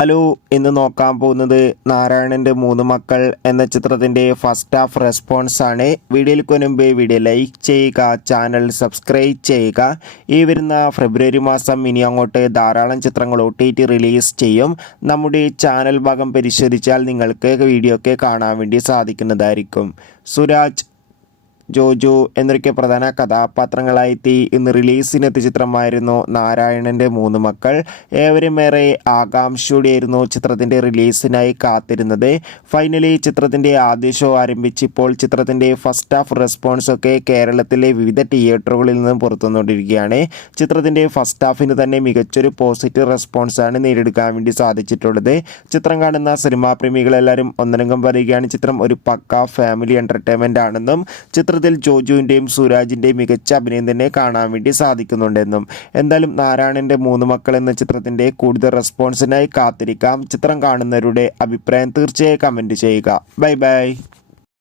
Hello, ഇന്ന് നോക്കാൻ പോകുന്നത് നാരായണൻ്റെ മൂന്ന് മക്കൾ എന്ന ചിത്രത്തിൻ്റെ ഫസ്റ്റ് ഹാഫ് റെസ്പോൺസ് ആണ്. വീഡിയോയ്ക്ക് മുൻപ് വീഡിയോ ലൈക്ക് ചെയ്യുക, ചാനൽ സബ്സ്ക്രൈബ് ചെയ്യുക. ഈ വരുന്ന ഫെബ്രുവരി മാസം ഇനി അങ്ങോട്ട് ധാരാളം ചിത്രങ്ങൾ OTT റിലീസ് ചെയ്യും. നമ്മുടെ ചാനൽ ഭാഗം പരിശോധിച്ചാൽ നിങ്ങൾക്ക് വീഡിയോ ഒക്കെ കാണാൻ വേണ്ടി സാധിക്കുന്നതായിരിക്കും. സുരാജ്, ജോജു എന്നൊക്കെ പ്രധാന കഥാപാത്രങ്ങളായെത്തി ഇന്ന് റിലീസിനെത്തിയ ചിത്രമായിരുന്നു നാരായണൻ്റെ മൂന്ന് മക്കൾ. ഏവരും ഏറെ ആകാംക്ഷയോടെയായിരുന്നു ചിത്രത്തിൻ്റെ റിലീസിനായി കാത്തിരുന്നത്. ഫൈനലി ചിത്രത്തിൻ്റെ ആദ്യ ഷോ ആരംഭിച്ചിപ്പോൾ ചിത്രത്തിൻ്റെ ഫസ്റ്റ് ഹാഫ് റെസ്പോൺസ് ഒക്കെ കേരളത്തിലെ വിവിധ തിയേറ്ററുകളിൽ നിന്നും പുറത്തുവന്നുകൊണ്ടിരിക്കുകയാണ്. ചിത്രത്തിൻ്റെ ഫസ്റ്റ് ഹാഫിന് തന്നെ മികച്ചൊരു പോസിറ്റീവ് റെസ്പോൺസാണ് നേടിയെടുക്കാൻ വേണ്ടി സാധിച്ചിട്ടുള്ളത്. ചിത്രം കാണുന്ന സിനിമാ പ്രേമികളെല്ലാവരും ഒന്നടങ്കം പറയുകയാണ് ചിത്രം ഒരു പക്ക ഫാമിലി എൻ്റർടൈൻമെൻ്റ് ആണെന്നും ചിത്രത്തിൽ ജോജുവിൻ്റെയും സുരാജിൻ്റെയും മികച്ച അഭിനയം തന്നെ കാണാൻ വേണ്ടി സാധിക്കുന്നുണ്ടെന്നും. എന്തായാലും നാരായണൻ്റെ മൂന്ന് മക്കൾ എന്ന ചിത്രത്തിൻ്റെ കൂടുതൽ റെസ്പോൺസിനായി കാത്തിരിക്കാം. ചിത്രം കാണുന്നവരുടെ അഭിപ്രായം തീർച്ചയായും കമൻറ്റ് ചെയ്യുക. Bye bye.